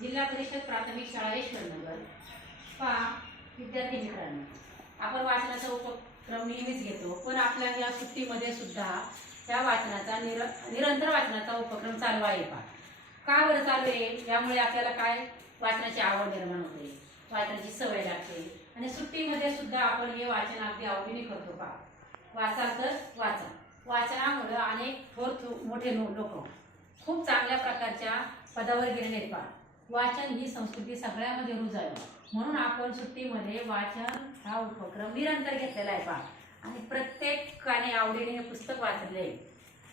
जिल्हा परिषद प्राथमिक शाळा यशवंतनगर पहा विद्यार्थी मित्रांनो, आपण वाचनाचा उपक्रम नेहमीच घेतो, पण आपल्या या सुट्टीमध्ये सुद्धा त्या वाचनाचा निरंतर वाचनाचा उपक्रम चालू आहे. का बरं चालू आहे? यामुळे आपल्याला काय वाचनाची आवड निर्माण होते, वाचनाची सवय लागते आणि सुट्टीमध्ये सुद्धा आपण हे वाचन अगदी आवडीने करतो. वाचाल तर वाचा. वाचनामुळे अनेक थोर मोठे लोक खूप चांगल्या प्रकारच्या पदावर गेलेले आहेत. वाचन ही संस्कृती सगळ्यामध्ये रुजावी म्हणून आपण सुट्टीमध्ये वाचन हा उपक्रम निरंतर घेतलेला आहे. आणि प्रत्येकाने आवडीने हे पुस्तक वाचले.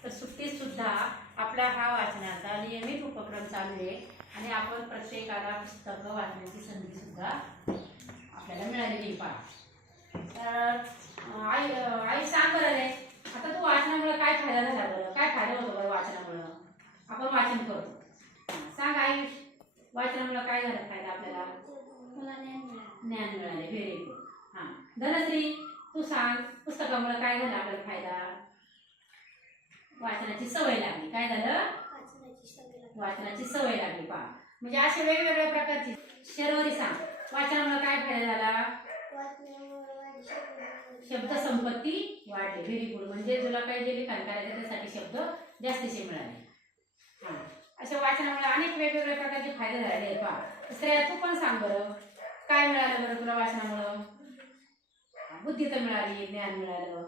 तर सुट्टीत सुद्धा आपला हा वाचनाचा नियमित उपक्रम चालू आहे आणि आपण प्रत्येकाला पुस्तकं वाचण्याची संधी सुद्धा आपल्याला मिळालेली आहे. तर आई सांग बरं रे, आता तू वाचनामुळे काय फायदा झाला बरं? काय फायदा होतो बरं वाचनामुळे? आपण वाचन करतो, सांग आई, वाचनामुळे काय झालं फायदा आपल्याला? ज्ञान मिळाले. Very good. हा धनश्री, तू सांग, पुस्तकामुळे काय झालं आपल्याला फायदा? वाचनाची सवय लागली. काय झालं? वाचनाची सवय लागली. म्हणजे अशा वेगवेगळ्या प्रकारची शर्वरी सांग, वाचनामुळे काय फायदा झाला? शब्द संपत्ती वाढली. Very good. म्हणजे तुला काय जे लिखाण करायचं त्यासाठी शब्द जास्तीचे मिळाले. अशा वाचनामुळे अनेक वेगवेगळ्या प्रकारचे फायदे झालेले आहेत. श्रेया, तू पण सांग बरं, काय मिळालं बरं तुला वाचनामुळं? बुद्धी तर मिळाली, ज्ञान मिळालं,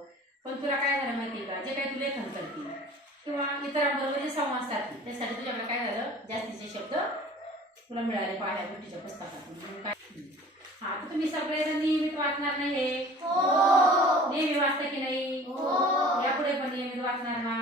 पण तुला काय झालं माहिती का? जे काही तू लेखन करते किंवा इतरांबरोबर जे संवाद साधते त्यासाठी तुझ्याकडे काय झालं? जास्तीचे शब्द तुला मिळाले पाहिल्या गोष्टीच्या पुस्तकातून. हा, तर तुम्ही सगळेजण नियमित वाचणार नाही हे? नेहमी वाचता की नाही? यापुढे पण नियमित वाचणार ना?